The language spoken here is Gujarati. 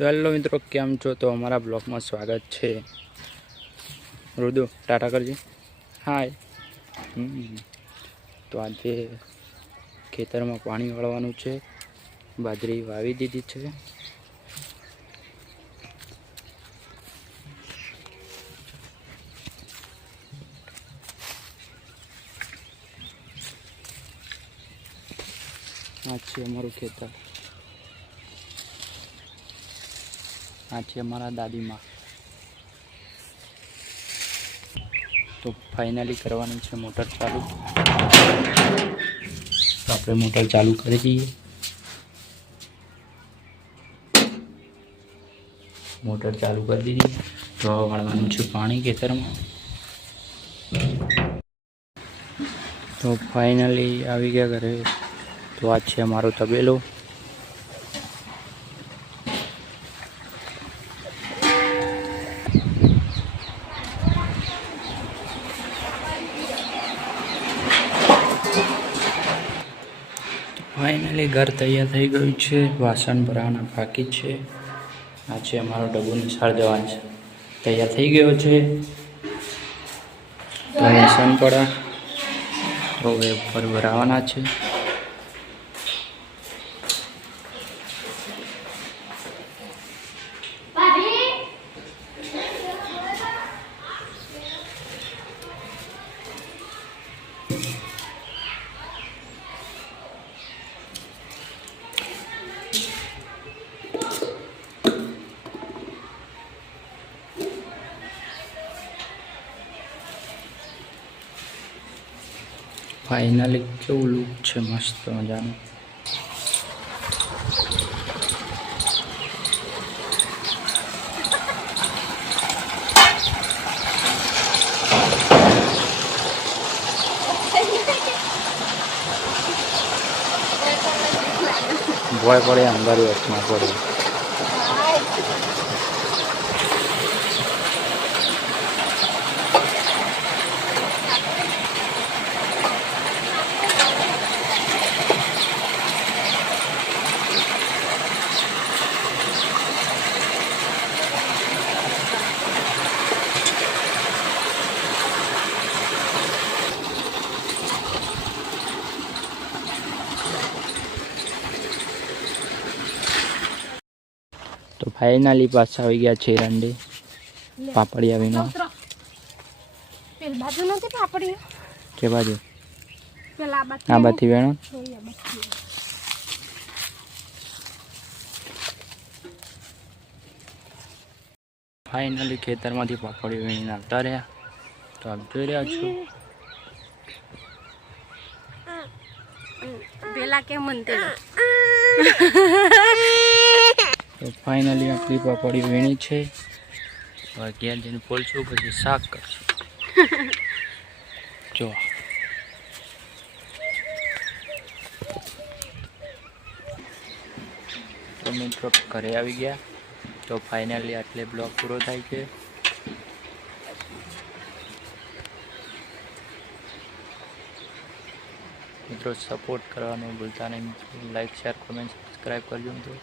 તો હેલો મિત્રો, કેમ છો? તો અમારા બ્લોગમાં સ્વાગત છે. રુદુ ટાટા કરજે, હાય. તો આજે ખેતરમાં પાણી વાળવાનું છે. બાજરી વાવી દીધી છે. આ છે અમારું ખેતર. આ છે અમારા દાદીમાં. તો ફાઇનલી કરવાની છે મોટર ચાલુ. તો આપણે મોટર ચાલુ કરી દઈએ. મોટર ચાલુ કરી દીધી. તો વાળવાનું છે પાણી ખેતરમાં. તો ફાઇનલી આવી ગયા ઘરે. તો આ છે અમારો તબેલો. ફાઇનલી ઘર તૈયાર થઈ ગયું છે. વાસણ ભરવાના બાકી છે. આ છે અમારો ડબ્બો નિશાળ જવાનું છે. તૈયાર થઈ ગયો છે. તો વાસણ પડા હવે ઉપર ભરાવાના છે. ફાઇનલી કેવું લુક છે, મસ્ત મજાનું. ભોય પડે અંદર વચમાં પડે. તો ફાઇનલી પાછા આવી ગયા છે રંડે પાપડિયા વિનો. કે બાજુ આ બાથી વેણો. ફાઇનલી ખેતરમાંથી પાપડિયા વીણીને આવતા રહ્યા. તો આપ જોઈ રહ્યા છો. પેલા કેમ મનતે તો ફાઇનલી આપણી પાપડી વીણી છે. હવે ઘેર જઈને પોલશું, પછી શાક કરશું. જો તો મિત્રો ઘરે આવી ગયા. તો ફાઇનલી આટલે બ્લોગ પૂરો થાય છે. મિત્રો સપોર્ટ કરવાનું ભૂલતા નહીં. લાઈક, શેર, કોમેન્ટ, સબસ્ક્રાઈબ કરજો મિત્રો.